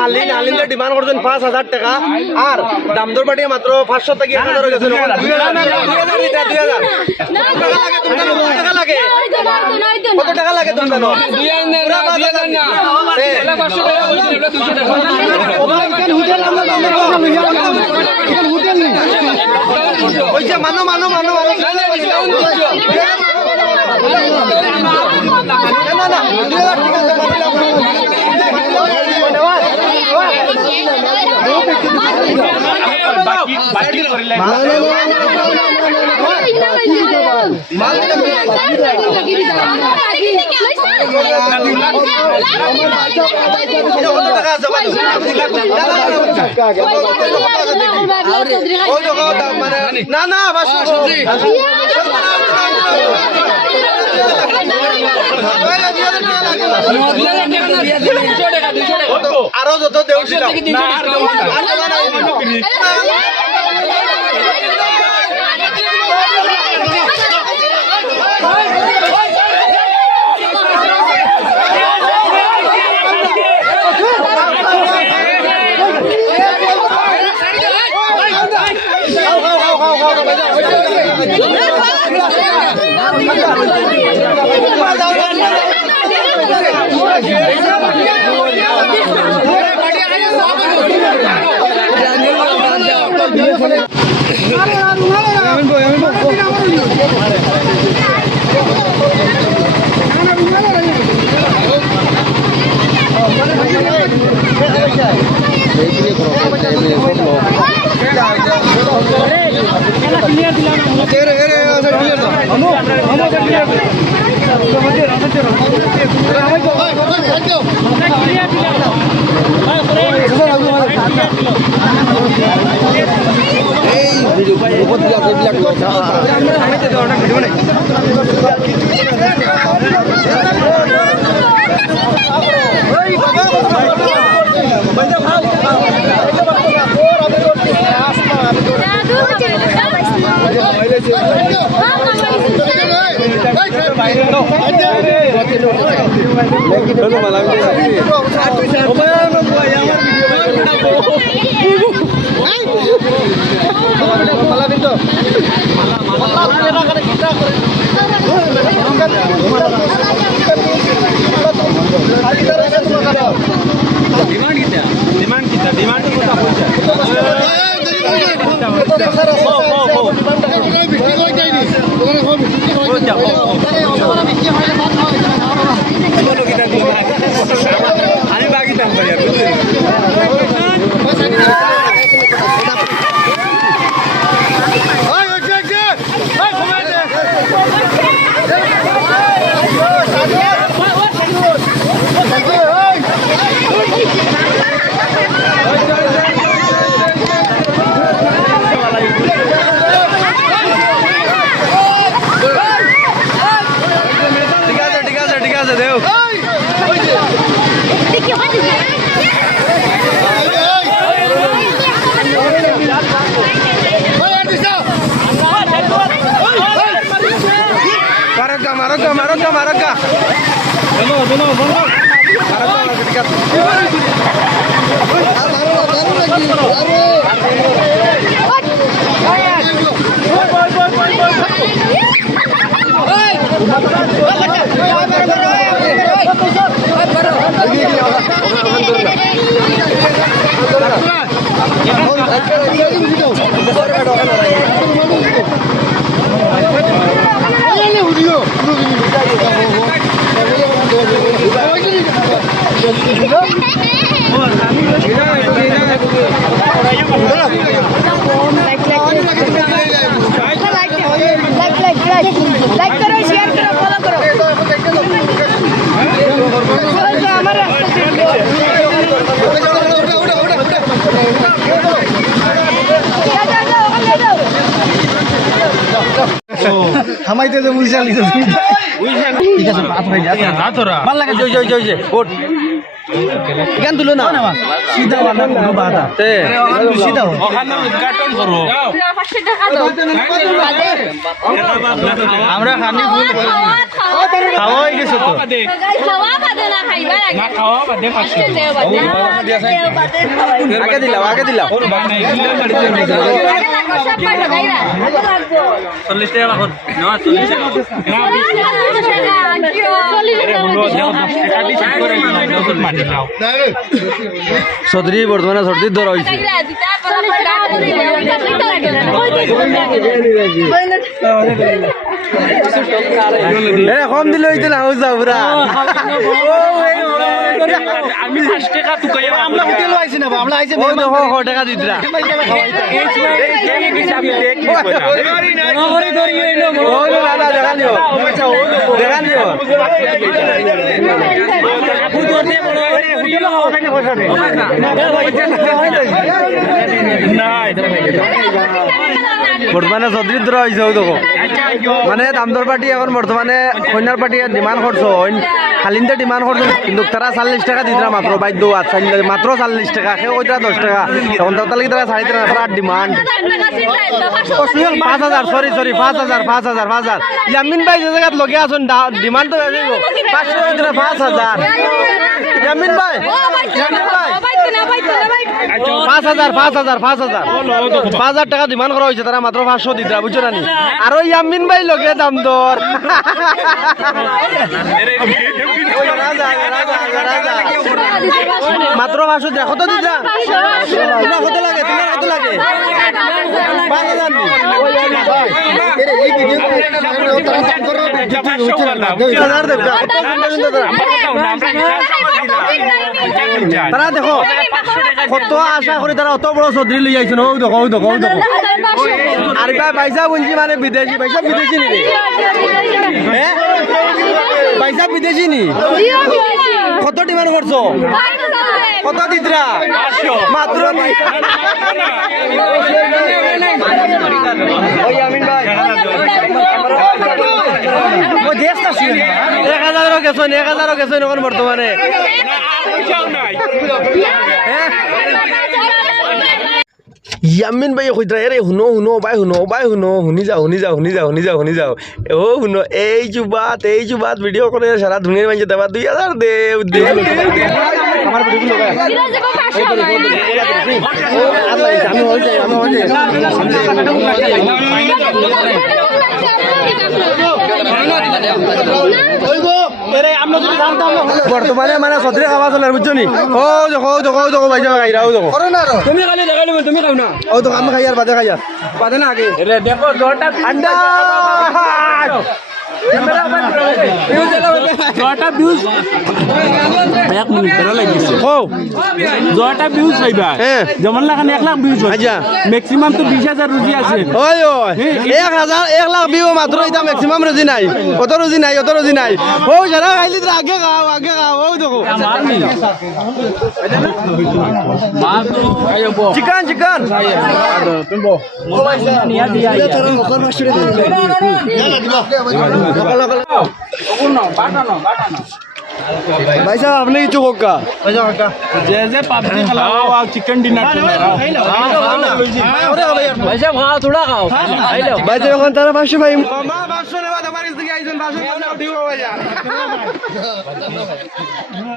হালিনের demand করছেন 5,000 টাকা আর দামদর পাঠিয়ে মাত্র 500 থেকে 1,000 হয়ে গেছে 2,000 লাগে কত টাকা লাগে তুমি জানো মানো মানো মানো না না আরো যত দেউছিল लाइक करो, शेयर करो, फॉलो करो। হামাইতে যে বুঝালি ঠিক আছে, ভাল লাগে। কেন তুলো না সিধা ওয়ালা কোনো বাধা তে সিধা ওখানে উদ্ঘাটন করো আমরা খানি ভুল খাওয়া হয়ে গেছে তো না খাওয়া বাদে পাঁচশো আগে দিলাম চল্লিশ টাকা রাখুন না চল্লিশ সদরি বর্তমানে সর্দির ধরা হয়েছে কম দিলে হইতে না হয়ে যাও পুরা আমি 5 টাকা তুকাই আমরা হোটেল আইছি না আমরা আইছি ও দেখো টাকা দিতরা দেখা নিও বর্তমানে সদরির ধরা হয়েছে ওই দেখো মানে দামদর পার্টি এখন বর্তমানে কন্যার পার্টি ডিমান্ড করছো খালিনতে ডিমান্ড করছো কিন্তু তারা 40 টাকা দিতরা মাত্র বাধ্য মাত্র 40 টাকা সে ওইটা 10 টাকা তখন তার লাগি তারা 3.5 টাকা ডিমান্ড 5,000 সরি 5,000 ইয়ামিন ভাই যে জায়গাত লগে আছেন ডিমান্ড তো হয়ে যাবো 500 দিনা 5,000 ইয়ামিন ভাই 5,000 টাকা ডিমান্ড করা হয়েছে তারা মাত্র 500 দিতরা বুঝছো না নি আর ওই ইয়ামিন ভাই লগে দাম দর মাত্র 500 দিয়া কত দিতরা কত লাগে তোমার কত লাগে 5,000 নি তারা দেখো কত আশা করি তারা অত বড় চৌধুরী লই আইছেন ও দেখো আর পয়সা বুঝছি মানে বিদেশি পয়সা বিদেশি নি পয়সা বিদেশি নি কত ডিমান্ড করছো কত দিতরা মাত্র ওই আমিন ভাই 1,000 গেছেন এখন বর্তমানে ইয়ামিন ভাই কইতরা এরে শুনো শুনি যাও ও শুনো এই চুবাত ভিডিও করে সারা দুনিয়ার মানুষ দেবা 2,000 দে আমার ভিডিও বর্তমানে মানে সদরে খাওয়া চলে বুঝছো নি ও দেখো ভাই যাবা খাইরা ও দেখো তুমি খালি দেখাই লিবে তুমি খাও না ও তো আমি খাই আর বাদে না আগে দেখো জোরটা আন্ডা জোরটা ভিউজ এক মিনিট ধরে লাগিছে ও জোরটা ভিউজ হইবা হ্যাঁ যেমন লাগান 1 লাখ ভিউজ হয় আচ্ছা ম্যাক্সিমাম তো 20,000 রুজি আছে ওই 1 লাখ ভিউ মাত্র এটা ম্যাক্সিমাম রুজি নাই অত রুজি নাই ও যারা খাইলি তো আগে খাও ও দেখো চিকেন ভাই সাহেব আপনি কিছু কোকা যে পাবজি খেলাও আর চিকেন ডিনার খেলাও ভাই সাহেব খাও থোড়া খাও ভাই সাহেব এখন তারা 500 ভাই মামা 500 নেওয়া তোমার দিকে আইছেন 500 দিব ভাই